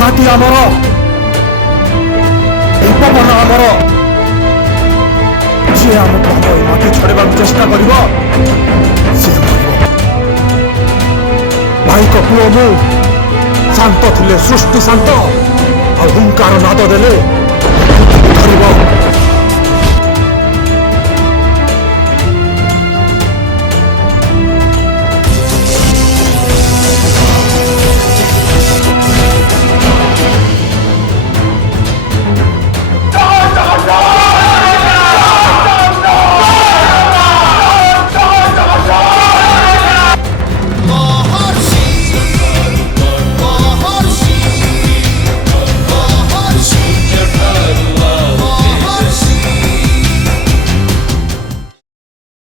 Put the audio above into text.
माटी आमर पवन आमर जी आम माटी छड़ेबा चेष्टा कर भाई को पुओ मु शांत थिले सृष्टि शांत आ हुंकार नाद देले धरब